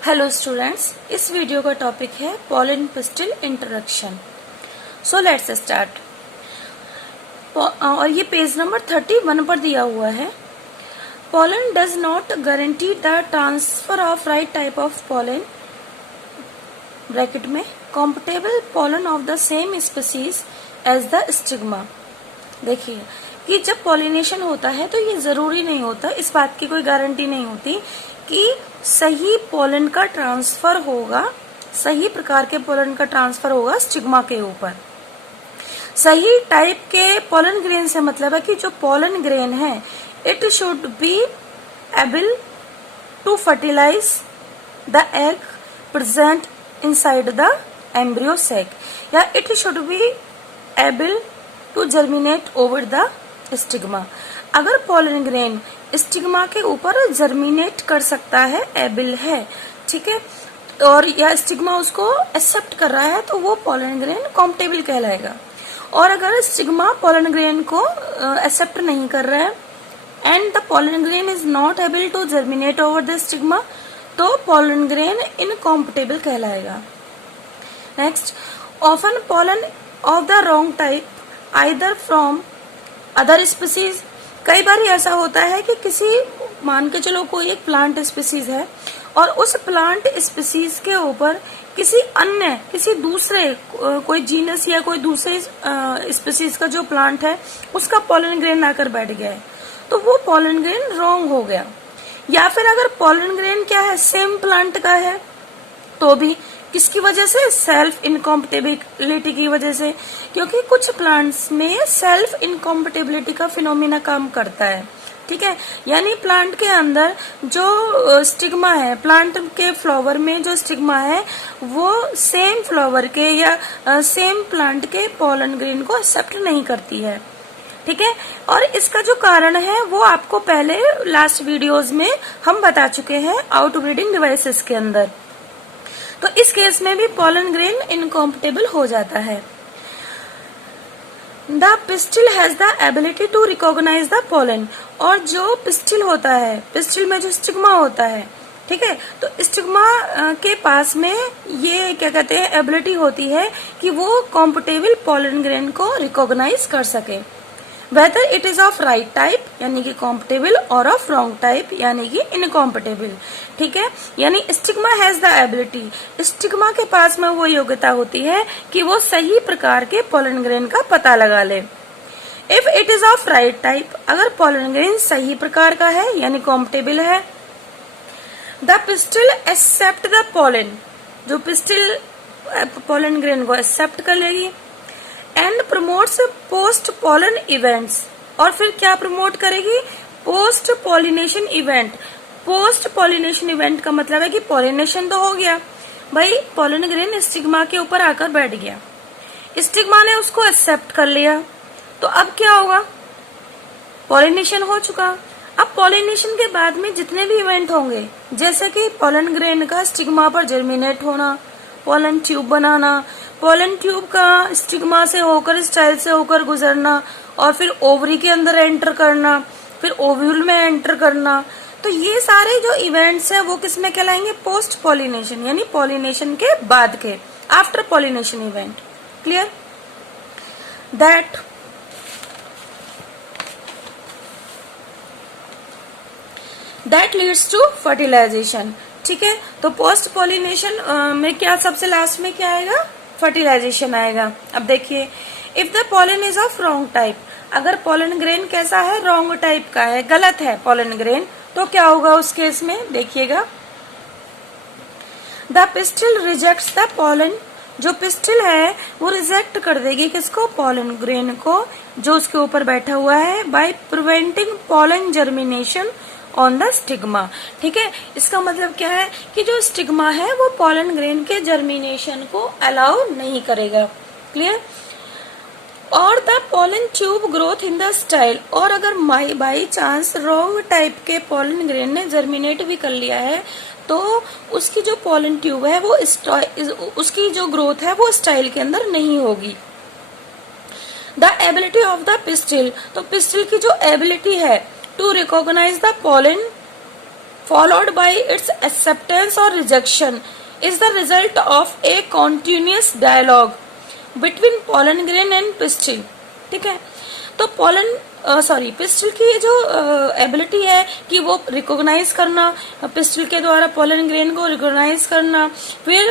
Hello students, इस video का topic है pollen pistil introduction. So let's start. और ये पेज नंबर 31 पर दिया हुआ है। Pollen does not guarantee the transfer of right type of pollen bracket में compatible pollen of the same species as the stigma. देखिए कि जब पॉलिनेशन होता है तो ये जरूरी नहीं होता, इस बात की कोई गारंटी नहीं होती कि सही पोलन का ट्रांसफर होगा, सही प्रकार के पोलन का ट्रांसफर होगा स्टिग्मा के ऊपर। सही टाइप के पोलन ग्रेन से मतलब है कि जो पोलन ग्रेन है it should be able to fertilise the egg present inside the embryo sac, या it should be able to germinate over the stigma. अगर पोलन ग्रेन स्टिग्मा के ऊपर जर्मिनेट कर सकता है, एबल है, ठीक है, और या स्टिग्मा उसको एक्सेप्ट कर रहा है तो वो पोलन ग्रेन कॉम्पेटेबल कहलाएगा। और अगर स्टिग्मा पोलन ग्रेन को एक्सेप्ट नहीं कर रहा है and the pollen grain is not able to germinate over the stigma, तो पोलन ग्रेन इनकॉम्पेटेबल कहलाएगा। Next, often pollen of the wrong type either from other species. कई बार ऐसा होता है कि किसी, मान के चलो कोई एक प्लांट स्पीसीज है और उस प्लांट स्पीसीज के ऊपर किसी दूसरे कोई जीनस या कोई दूसरे स्पीसीज का जो प्लांट है उसका पोलन ग्रेन आकर बैठ गया है, तो वो पोलन ग्रेन रॉन्ग हो गया। या फिर अगर पोलन ग्रेन क्या है, सेम प्लांट का है, तो भी किसकी वजह से, सेल्फ इनकॉम्पेटेबिलिटी की वजह से, क्योंकि कुछ प्लांट्स में सेल्फ इनकॉम्पेटेबिलिटी का फिनोमिना काम करता है, ठीक है। यानी प्लांट के अंदर जो स्टिग्मा है, प्लांट के फ्लावर में जो स्टिग्मा है वो सेम फ्लावर के या सेम प्लांट के पोलन ग्रेन को एक्सेप्ट नहीं करती है, ठीक है। और इसका जो कारण है वो आपको पहले लास्ट वीडियोज में हम बता चुके हैं आउटब्रीडिंग डिवाइसेस के अंदर। तो इस केस में भी पोलन ग्रेन इनकॉम्पेटेबल हो जाता है। The pistil has the ability to recognise the pollen. और जो पिस्टिल होता है, पिस्टिल में जो स्टिग्मा होता है, ठीक है, तो स्टिग्मा के पास में ये क्या कहते हैं, एबिलिटी होती है कि वो कॉम्पेटेबल पोलन ग्रेन को रिकॉग्नाइज कर सके, whether it is of right type यानी कि कॉम्पेटेबल और ऑफ रॉन्ग टाइप यानी कि इनकॉम्पेटेबल, ठीक है। यानी stigma has the ability, stigma के पास में वो योग्यता होती है कि वो सही प्रकार के पोलन ग्रेन का पता लगा ले। If it is of right type, अगर पोलन ग्रेन सही प्रकार का है यानी कॉम्पेटेबल है, the pistil accept the pollen, जो पिस्टिल पोलन ग्रेन को एक्सेप्ट कर लेगी and promotes post pollen events. और फिर क्या प्रमोट करेगी, post pollination event. Post pollination event का मतलब है कि पॉलिनेशन तो हो गया भाई, पोलन ग्रेन स्टिग्मा के ऊपर आकर बैठ गया, स्टिग्मा ने उसको एक्सेप्ट कर लिया, तो अब क्या होगा, पॉलिनेशन हो चुका। अब पॉलिनेशन के बाद में जितने भी इवेंट होंगे, जैसे कि पोलन ग्रेन का स्टिग्मा पर जर्मिनेट होना, पोलन ट्यूब बनाना, पोलन ट्यूब का स्टिग्मा से होकर, स्टाइल से होकर गुजरना, और फिर ओवरी के अंदर एंटर करना, फिर ओव्यूल में एंटर करना, तो ये सारे जो इवेंट्स हैं वो किसमें कहलाएंगे, पोस्ट पॉलिनेशन, यानी पॉलिनेशन के बाद के, after pollination event. Clear? That leads to fertilisation, ठीक है। तो पोस्ट पॉलिनेशन में क्या सबसे लास्ट में क्या आएगा, फर्टिलाइजेशन आएगा। अब देखिए, if the pollen is of wrong type, अगर पोलन ग्रेन कैसा है, रॉन्ग टाइप का है, गलत है पोलन ग्रेन, तो क्या होगा उस केस में, देखिएगा, the pistil rejects the pollen, जो पिस्टिल है वो रिजेक्ट कर देगी किसको, पोलन ग्रेन को जो उसके ऊपर बैठा हुआ है, by preventing pollen germination on the stigma, ठीक है। इसका मतलब क्या है कि जो स्टिग्मा है वो पोलन ग्रेन के जर्मिनेशन को अलाउ नहीं करेगा। क्लियर? और the pollen tube growth in the style, और अगर बाई चांस रॉन्ग टाइप के पोलन ग्रेन ने जर्मिनेट भी कर लिया है तो उसकी जो पोलन ट्यूब है वो उसकी जो ग्रोथ है वो स्टाइल के अंदर नहीं होगी। The ability of the pistil, तो पिस्टिल की जो एबिलिटी है to recognise the pollen followed by its acceptance or rejection is the result of a continuous dialogue between pollen grain and pistil. ठीक है, तो पिस्टिल की जो एबिलिटी है कि वो रिकॉग्नाइज करना, पिस्टिल के द्वारा पोलन ग्रेन को रिकॉग्नाइज करना, फिर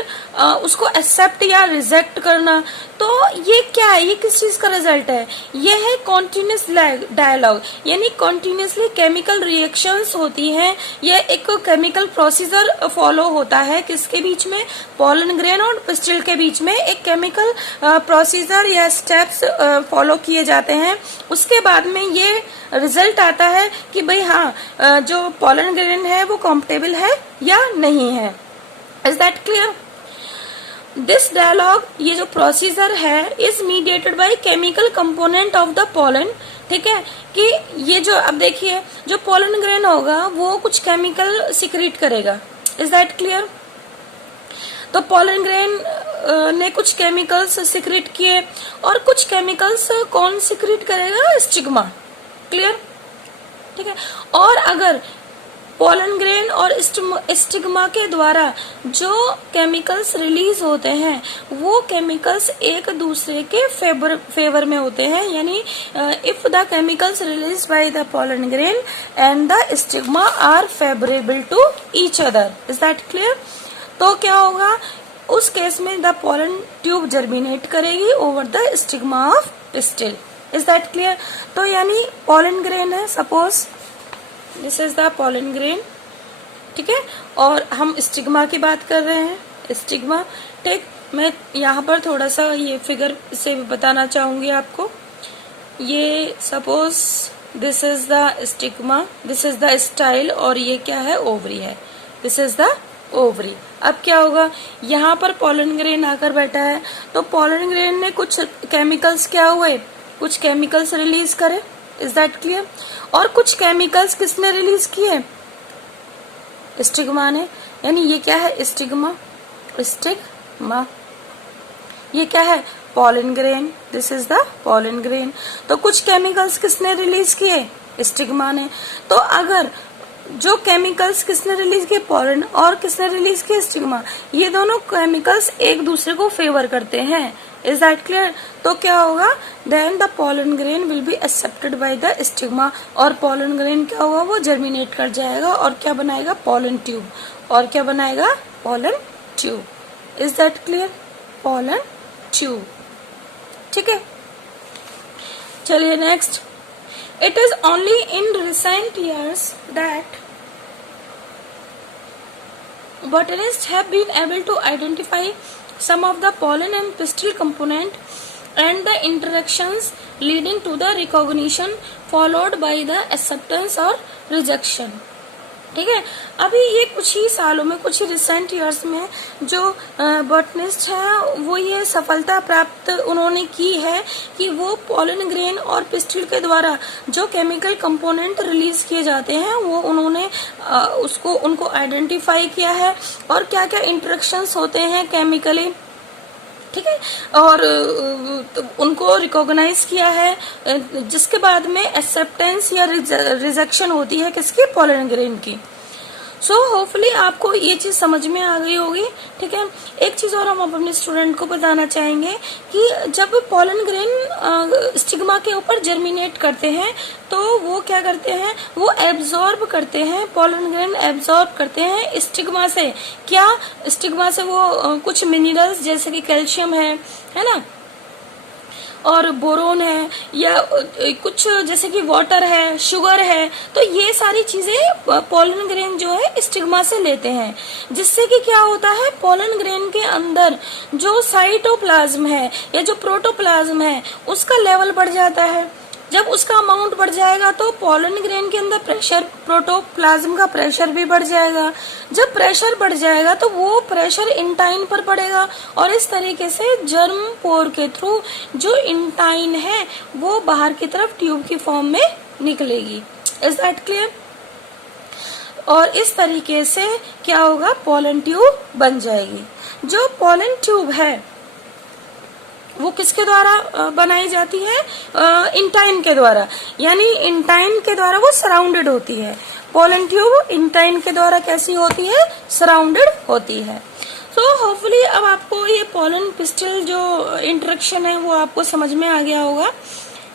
उसको एक्सेप्ट या रिजेक्ट करना, तो ये क्या है, ये किस चीज का रिजल्ट है, ये है कॉन्टिन्यूस डायलॉग, यानी कॉन्टिन्यूसली केमिकल रिएक्शंस होती हैं, ये एक केमिकल प्रोसीजर फॉलो होता है किसके बीच में, पोलन ग्रेन और पिस्टिल के बीच में एक केमिकल प्रोसीजर या स्टेप्स फॉलो किए जाते हैं। उसके बाद में ये रिजल्ट आता है कि भाई हाँ जो पोलन ग्रेन है वो कॉम्पिटेबल है या नहीं है। Is that clear? This dialogue, ये जो प्रोसीजर है, is mediated by chemical component of the pollen. ठीक है, कि ये जो अब देखिए जो पोलन ग्रेन होगा वो कुछ केमिकल सिक्रीट करेगा। Is that clear? तो पोलन ग्रेन ने कुछ केमिकल्स सिक्रीट किए और कुछ केमिकल्स कौन सिक्रीट करेगा, स्टिग्मा। क्लियर? ठीक है, और अगर पोलन ग्रेन और स्टिग्मा के द्वारा जो केमिकल्स रिलीज होते हैं वो केमिकल्स एक दूसरे के फेवर में होते हैं, यानी if the chemicals release by the pollen grain and the stigma are favourable to each other. Is that clear? तो क्या होगा, उस केस में द पोलन ट्यूब जर्मिनेट करेगी over the stigma of pistil. Is that clear? तो यानी pollen grain है, suppose this is the pollen grain, ठीक है, और हम स्टिग्मा की बात कर रहे हैं, स्टिग्मा। ठीक, मैं यहाँ पर थोड़ा सा ये फिगर से बताना चाहूंगी आपको। ये suppose this is the stigma, this is the style, और ये क्या है, ओवरी है, दिस इज द ओवरी। अब क्या होगा, यहाँ पर पोलन ग्रेन आकर बैठा है, तो पोलन ग्रेन ने कुछ केमिकल्स क्या हुए, कुछ केमिकल्स रिलीज करे। Is that clear? और कुछ केमिकल्स किसने रिलीज किए, स्टिग्मा ने, यानी ये क्या है, स्टिग्मा, स्टिग्मा। ये क्या है, pollen grain, this is the pollen grain. तो कुछ केमिकल्स किसने रिलीज किए, स्टिग्मा ने। तो अगर जो केमिकल्स किसने रिलीज किए, पोलन, और किसने रिलीज किए, स्टिग्मा, ये दोनों केमिकल्स एक दूसरे को फेवर करते हैं। Is that clear? तो क्या होगा, then the pollen grain will be accepted by the stigma, और पोलन ग्रेन क्या होगा, वो जर्मिनेट कर जाएगा और क्या बनाएगा, पोलन ट्यूब, और क्या बनाएगा, pollen tube. Is that clear? Pollen tube. ठीक है, चलिए next. It is only in recent years that botanists have been able to identify some of the pollen and pistil component and the interactions leading to the recognition followed by the acceptance or rejection. ठीक है, अभी ये कुछ ही सालों में, कुछ ही recent years में जो बॉटनिस्ट है वो ये सफलता प्राप्त उन्होंने की है कि वो पोलन ग्रेन और पिस्टिल के द्वारा जो केमिकल कंपोनेंट रिलीज किए जाते हैं वो उन्होंने उनको आइडेंटिफाई किया है, और क्या क्या इंटरेक्शंस होते हैं केमिकली, ठीक है, और उनको रिकॉग्नाइज किया है, जिसके बाद में एक्सेप्टेंस या रिजेक्शन होती है किसकी, पोलन ग्रेन की। सो होपफुली आपको ये चीज समझ में आ गई होगी। ठीक है, एक चीज और हम अपने स्टूडेंट को बताना चाहेंगे कि जब पोलन ग्रेन स्टिग्मा के ऊपर जर्मिनेट करते हैं तो वो क्या करते हैं, वो एब्जॉर्ब करते हैं, पोलन ग्रेन एब्जॉर्ब करते हैं स्टिग्मा से। क्या, स्टिग्मा से वो कुछ मिनरल्स जैसे कि कैल्शियम है ना, और बोरोन है, या कुछ जैसे कि वाटर है, शुगर है, तो ये सारी चीजें पोलन ग्रेन जो है स्टिग्मा से लेते हैं, जिससे कि क्या होता है, पोलन ग्रेन के अंदर जो साइटोप्लाज्म है या जो प्रोटोप्लाज्म है उसका लेवल बढ़ जाता है। जब उसका अमाउंट बढ़ जाएगा तो पोलन ग्रेन के अंदर प्रेशर, प्रोटोप्लाज्म का प्रेशर भी बढ़ जाएगा। जब प्रेशर बढ़ जाएगा तो वो प्रेशर इंटाइन पर पड़ेगा, और इस तरीके से जर्म पोर के थ्रू जो इंटाइन है वो बाहर की तरफ ट्यूब की फॉर्म में निकलेगी। Is that clear? और इस तरीके से क्या होगा, पोलन ट्यूब बन जाएगी। जो पोलन ट्यूब है वो किसके द्वारा बनाई जाती है? इंटाइन के द्वारा, यानी इंटाइन के द्वारा वो सराउंडेड होती है। पोलन ट्यूब इंटाइन के द्वारा कैसी होती है? सराउंडेड होती है। सो होपफुली अब आपको ये पोलन पिस्टल जो इंट्रोडक्शन है वो आपको समझ में आ गया होगा।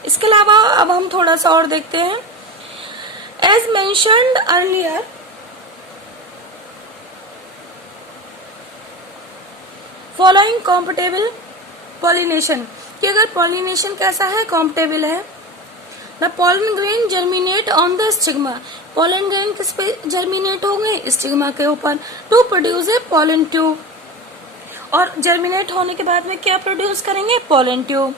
इसके अलावा अब हम थोड़ा सा और देखते हैं। As mentioned earlier, following compatible pollination, कि अगर पॉलिनेशन कैसा है? कॉम्पेटेबल है। The pollen grain germinate on the stigma, pollen grain किस पे जर्मिनेट होंगे? स्टिग्मा के ऊपर, to produce a pollen tube, और जर्मिनेट होने के बाद में क्या प्रोड्यूस करेंगे? Pollen tube.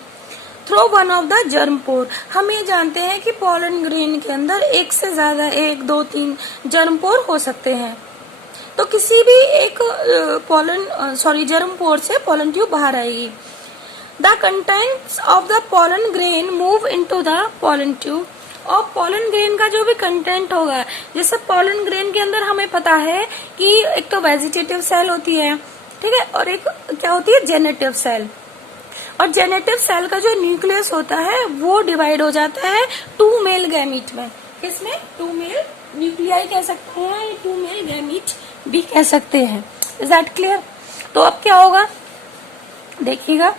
Through one of the germ pore, हम ये जानते हैं कि पोलन ग्रेन के अंदर एक से ज्यादा, 1, 2, 3 जर्म पोर हो सकते हैं। तो किसी भी एक जर्म पोर से पोलन ट्यूब बाहर आएगी। The contents of the pollen grain move into the pollen tube, और पोलन ग्रेन का जो भी कंटेंट होगा, जैसे पोलन ग्रेन के अंदर हमें पता है कि एक तो वेजिटेटिव सेल होती है, ठीक है, और एक क्या होती है? Generative cell. और जेनेटिव सेल का जो न्यूक्लियस होता है वो डिवाइड हो जाता है 2 मेल गैमीट में। किसमें? 2 मेल न्यूक्लियाई कह सकते हैं, 2 मेल गैमीट भी कह सकते हैं। Is that clear? तो अब क्या होगा देखिएगा।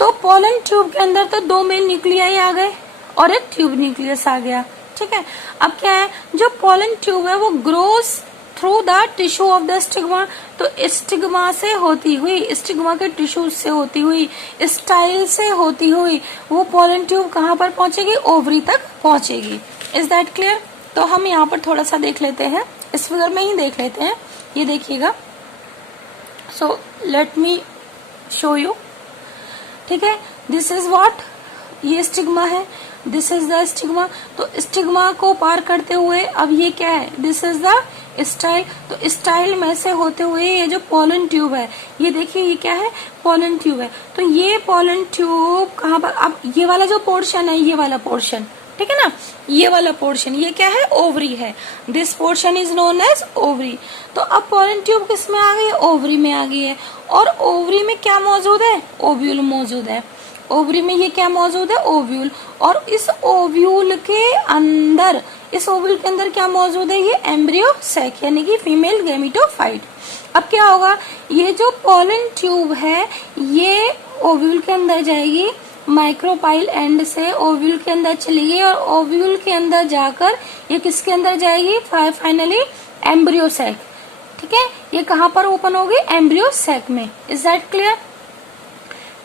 तो पोलन ट्यूब के अंदर तो 2 मेल न्यूक्लियाई आ गए और एक ट्यूब न्यूक्लियस आ गया, ठीक है। अब क्या है? जो पोलन ट्यूब है वो grows through the tissue of the stigma, तो स्टिग्मा से होती हुई, स्टिग्मा के टिश्यू से होती हुई, स्टाइल से होती हुई वो पोलन ट्यूब कहाँ पर पहुंचेगी? ओवरी तक पहुंचेगी। Is that clear? तो हम यहाँ पर थोड़ा सा देख लेते हैं, इस फिगर में ही देख लेते हैं। ये देखिएगा, so let me show you, ठीक है। दिस इज व्हाट, ये स्टिग्मा है, दिस इज द स्टिग्मा। तो स्टिग्मा को पार करते हुए अब ये क्या है? This is the style. तो स्टाइल में से होते हुए ये जो पोलन ट्यूब है, ये देखिए ये क्या है? पोलन ट्यूब है। तो ये पोलन ट्यूब कहाँ पर? अब ये वाला जो पोर्शन है, ये वाला पोर्शन, ठीक है ना, ये वाला पोर्शन, ये क्या है? ओवरी है। This portion is known as ovary. तो अब पोलन ट्यूब किस में आ गई? ओवरी में आ गई है। और ओवरी में क्या मौजूद है? ओव्यूल मौजूद है। ओवरी में ये क्या मौजूद है? ओव्यूल। और इस ओव्यूल के अंदर, इस ओव्यूल के अंदर क्या मौजूद है? ये एम्ब्रियो सैक, यानी कि फीमेल गैमेटोफाइट। अब क्या होगा? ये जो पोलन ट्यूब है ये ओव्यूल के अंदर जाएगी, माइक्रोपाइल एंड से ओव्यूल के अंदर चली गई, और ओव्यूल के अंदर जाकर ये किसके अंदर जाएगी? फाइनली एम्ब्रियो सैक, ठीक है। ये कहाँ पर ओपन होगी? एम्ब्रियो सैक में। Is that clear?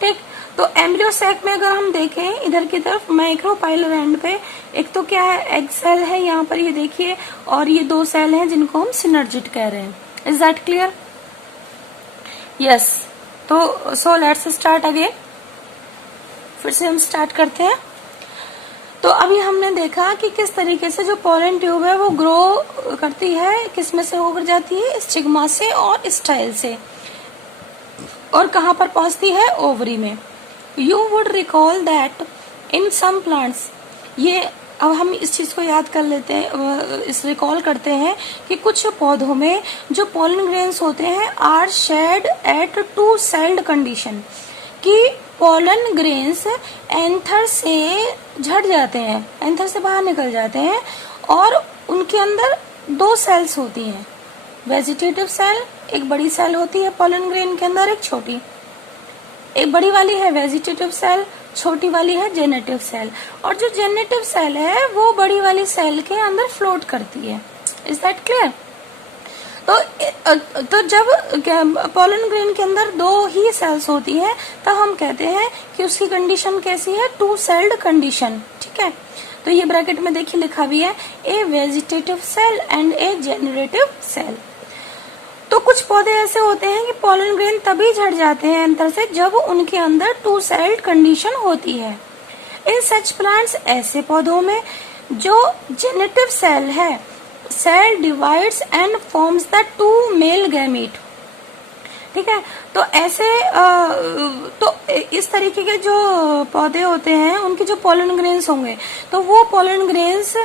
ठीक। तो एम्ब्रियो सैक में अगर हम देखें इधर की तरफ माइक्रोपाइलर एंड पे, एक तो क्या है? एग सेल है यहाँ पर, ये देखिए, और ये 2 सेल हैं जिनको हम सिनर्जिड कह रहे हैं। Is that clear? यस। तो सो लेट्स स्टार्ट अगेन, फिर से हम स्टार्ट करते हैं। तो अभी हमने देखा कि किस तरीके से जो पोलन ट्यूब है वो ग्रो करती है, किस में से होकर जाती है? स्टिग्मा से और स्टाइल से, और कहाँ पर पहुंचती है? ओवरी में। You would recall that in some plants, ये अब हम इस चीज को याद कर लेते हैं, इस रिकॉल करते हैं कि कुछ पौधों में जो पोलन ग्रेन्स होते हैं are shed at 2 celled condition, कि पोलन ग्रेन्स एंथर से झड़ जाते हैं, एंथर से बाहर निकल जाते हैं, और उनके अंदर 2 सेल्स होती हैं। वेजिटेटिव सेल, एक बड़ी सेल होती है पोलन ग्रेन के अंदर, एक छोटी, एक बड़ी वाली है वेजिटेटिव सेल, छोटी वाली है जेनेटिव सेल। और जो जेनेटिव सेल है वो बड़ी वाली सेल के अंदर फ्लोट करती है। Is that clear? तो जब पोलन ग्रेन के अंदर 2 ही सेल्स होती है तब हम कहते हैं कि उसकी कंडीशन कैसी है? 2 सेल्ड कंडीशन, ठीक है। तो ये ब्रैकेट में देखिए लिखा भी है, a vegetative cell and a generative cell. तो कुछ पौधे ऐसे होते हैं कि पोलन ग्रेन तभी झड़ जाते हैं अंदर से जब उनके अंदर 2 सेल्ड कंडीशन होती है। इन सच प्लांट्स, ऐसे पौधों में जो जेनेटिव सेल है, cell divides and forms the 2 male gamete, ठीक है। तो ऐसे तो इस तरीके के जो पौधे होते हैं उनके जो पोलन ग्रेन्स होंगे, तो वो पोलन ग्रेन्स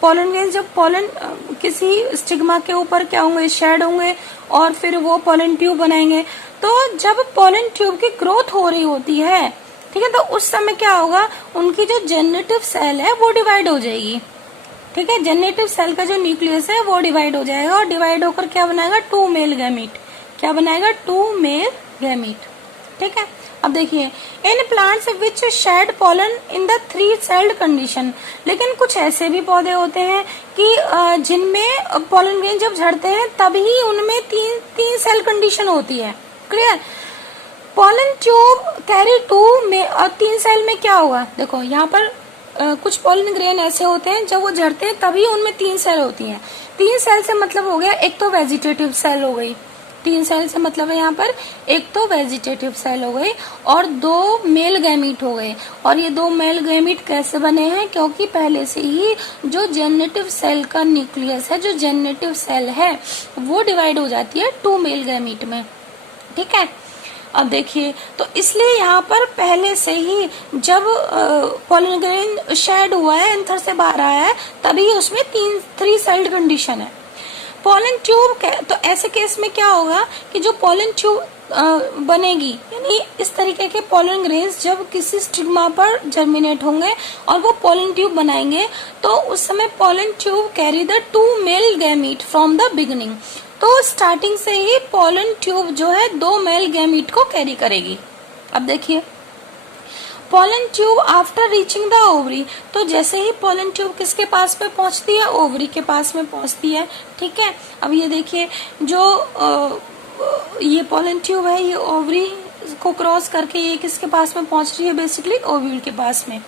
पोलन ग्रेन्स जब पोलन किसी स्टिग्मा के ऊपर क्या होंगे? शेड होंगे, और फिर वो पोलन ट्यूब बनाएंगे। तो तो जब पोलन ट्यूब की ग्रोथ हो रही होती है, ठीक है, तो उस समय क्या होगा, उनकी जो जेनेटिव सेल है वो डिवाइड हो जाएगी। ठीक है, जेनेटिव सेल का जो न्यूक्लियस है वो डिवाइड हो जाएगा और डिवाइड होकर क्या बनाएगा, 2 मेल गैमीट। क्या बनाएगा, 2 मेल गैमीट। ठीक है, अब देखिए, in plants which shed pollen in the 3 celled condition. लेकिन कुछ ऐसे भी पौधे होते हैं कि जिनमें पोलन ग्रेन जब झड़ते हैं तभी उनमें 3 सेल कंडीशन होती है। Clear. Pollen tube carry 3 cell में क्या होगा, देखो यहाँ पर कुछ पोलन ग्रेन ऐसे होते हैं जब वो झड़ते हैं तभी उनमें 3 सेल होती हैं। 3 सेल से मतलब हो गया, एक तो वेजिटेटिव सेल हो गई, 3 सेल से मतलब है यहाँ पर एक तो वेजिटेटिव सेल हो गई और 2 मेल गैमीट हो गए। और ये 2 मेल गैमीट कैसे बने हैं, क्योंकि पहले से ही जो जेनेटिव सेल का न्यूक्लियस है, जो जेनेटिव सेल है वो डिवाइड हो जाती है 2 मेल गैमीट में। ठीक है, अब देखिए, तो इसलिए यहाँ पर पहले से ही जब पोलन ग्रेन शेड हुआ है, एंथर से बाहर आया है, तभी उसमें 3 सेल्ड कंडीशन है। पोलन ट्यूब, तो ऐसे केस में क्या होगा कि जो पोलन ट्यूब बनेगी, यानी इस तरीके के पोलन ग्रेन्स जब किसी स्टिग्मा पर जर्मिनेट होंगे और वो पोलन ट्यूब बनाएंगे, तो उस समय pollen tube carry the 2 male gamete from the beginning. तो स्टार्टिंग से ही पोलन ट्यूब जो है 2 मेल गैमीट को कैरी करेगी। अब देखिए, pollen tube after reaching the ovary, तो जैसे ही पोलन ट्यूब किसके पास में पहुंचती है, ओवरी के पास में पहुंचती है। ठीक है, अब ये देखिए, जो ये पोलन ट्यूब है, ये ओवरी को क्रॉस करके ये किसके पास में पहुंच रही है, बेसिकली ओव्यूल के पास में।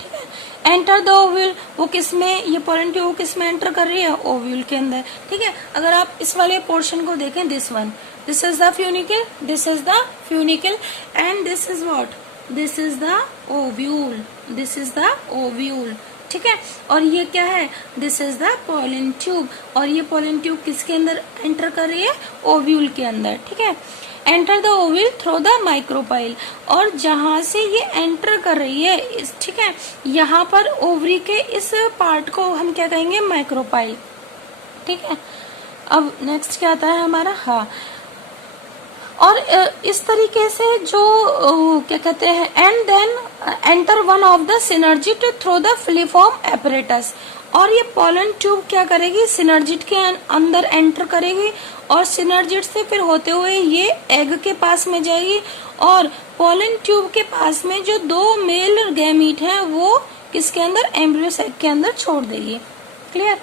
ठीक है, एंटर द ओव्यूल, वो किसमें, ये पोलन ट्यूब किसमें एंटर कर रही है, ओव्यूल के अंदर। ठीक है, अगर आप इस वाले पोर्शन को देखें, this is the funicle, this is the funicle and this is what, this is the ovule, this is the ovule. ठीक है, और ये क्या है, this is the pollen tube, और ये पोलन ट्यूब किसके अंदर एंटर कर रही है, ओव्यूल के अंदर। ठीक है, enter the ovule through the micropyle, और जहां से ये एंटर कर रही है, ठीक है, यहाँ पर ओवरी के इस पार्ट को हम क्या कहेंगे, माइक्रोपाइल। ठीक है, अब नेक्स्ट क्या आता है हमारा, हाँ, और इस तरीके से जो क्या कहते हैं, and then enter one of the synergid through the filiform apparatus, और ये पोलन ट्यूब क्या करेगी, सिनर्जिट के अंदर एंटर करेगी और सिनर्जिट से फिर होते हुए ये एग के पास में जाएगी और पोलन ट्यूब के पास में जो 2 मेल गैमीट हैं वो किसके अंदर, एम्ब्रियो सैक के अंदर छोड़ देगी। Clear.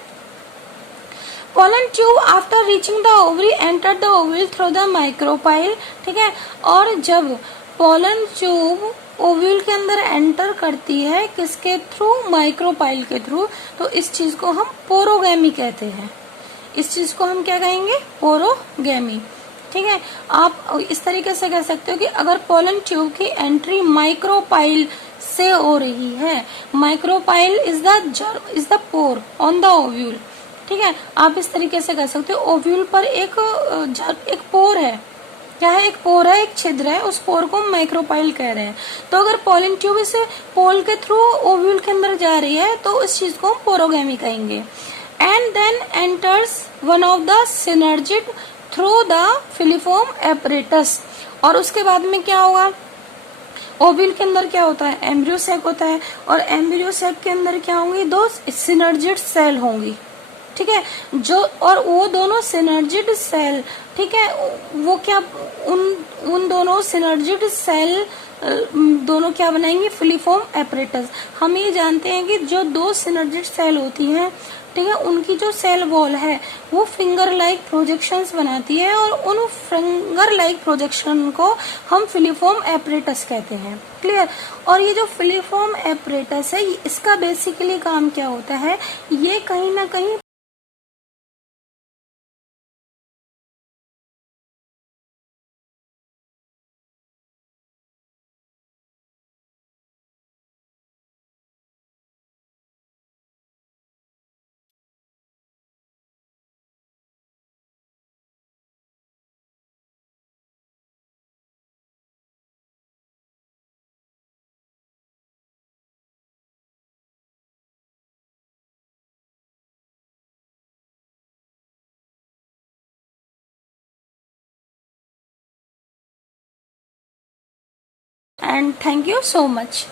Pollen tube after reaching the ovary enter the ovule through the micropyle. ठीक है, और जब पोलन ट्यूब ओव्यूल के अंदर एंटर करती है किसके थ्रू, माइक्रोपाइल के थ्रू, तो इस चीज को हम पोरोगैमी कहते हैं। इस चीज को हम क्या कहेंगे, पोरोगैमी। ठीक है, आप इस तरीके से कह सकते हो कि अगर पोलन ट्यूब की एंट्री माइक्रोपाइल से हो रही है, micropyle is the pore on the ovule. ठीक है, आप इस तरीके से कह सकते हो, ओव्यूल पर एक पोर है, क्या है, एक पोर है, एक छिद्र है, उस पोर को माइक्रोपाइल कह रहे हैं। तो अगर पोलन ट्यूब इस पोल के थ्रू ओव्यूल के अंदर जा रही है तो इस चीज को हम पोरोगैमी कहेंगे। And then enters one of the synergid through the filiform apparatus, और उसके बाद में क्या होगा, ओव्यूल के अंदर क्या होता है, एम्ब्रियो सैक होता है, और एम्ब्रियो सैक के अंदर क्या होंगी, 2 सिनर्जिट सेल होंगी। ठीक है, जो, और वो दोनों सिनर्जिड सेल, ठीक है, वो क्या, उन दोनों सिनर्जिड सेल दोनों क्या बनाएंगे, फिलीफॉर्म एपरेटस। हम ये जानते हैं कि जो 2 सिनर्जिड सेल होती हैं, ठीक है, उनकी जो सेल वॉल है वो फिंगर लाइक प्रोजेक्शंस बनाती है और उन फिंगर लाइक प्रोजेक्शन को हम फिलीफॉर्म एपरेटस कहते हैं। क्लियर। और ये जो फिलीफॉर्म एपरेटस है, इसका बेसिकली काम क्या होता है, ये कहीं ना कहीं and thank you so much.